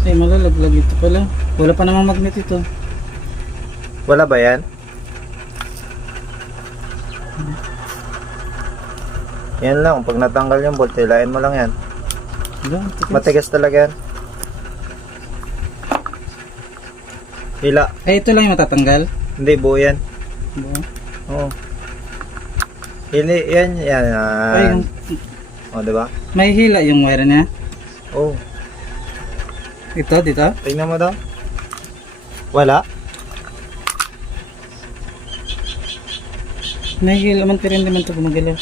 Ay, malalaglag ito pala. Wala pa namang magnet ito. Wala ba yan? Yan lang, pag natanggal yung bolt, hilain mo lang yan. Wala, Matigas talaga yan. Hila. Ay, ito lang yung matatanggal. Hindi, buo yan. Buo. Oo. Hili, yan. Ay, yung, O, diba? may hila yung wire niya. Oo. Ito, dito. Tingnan mo daw. Wala. May hila man, pero hindi man ito gumagalaw.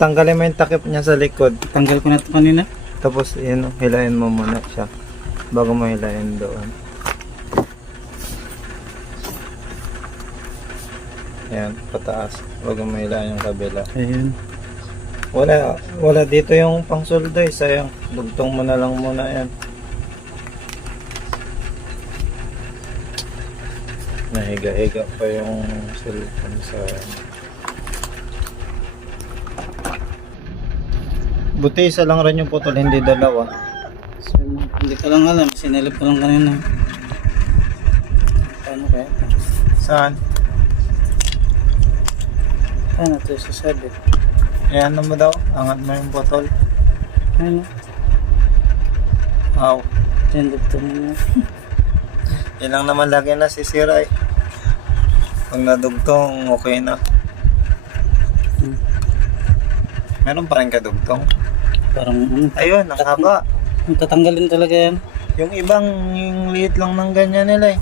Tanggalin mo yung takip niya sa likod. Tanggal ko na ito kanina. Tapos, yun, hilain mo muna siya. Bago mo hilain doon. Yan, pataas. Bago mo hilain yung kabila. Ayun. Wala dito yung pang solder. Sayang. Dugtong mo na lang muna yan. Nahiga-higa pa yung cellphone sa... Buti isa lang rin yung putol, hindi dalawa. So, hindi ko lang alam. Sinilip ko lang kanina. Paano kaya ito? Saan? Paano ito sasabi? Ayan mo daw. Angat mo yung botol. Ano? Aw. Tindog ito muna. Yan lang naman lagi nasisira eh. Pag nadugtong, okay na. Meron pa rin kadugtong. Parang ano. Ayun, ang haba. Tatanggalin talaga yan. Yung ibang, yung liit lang ng ganyan nila eh.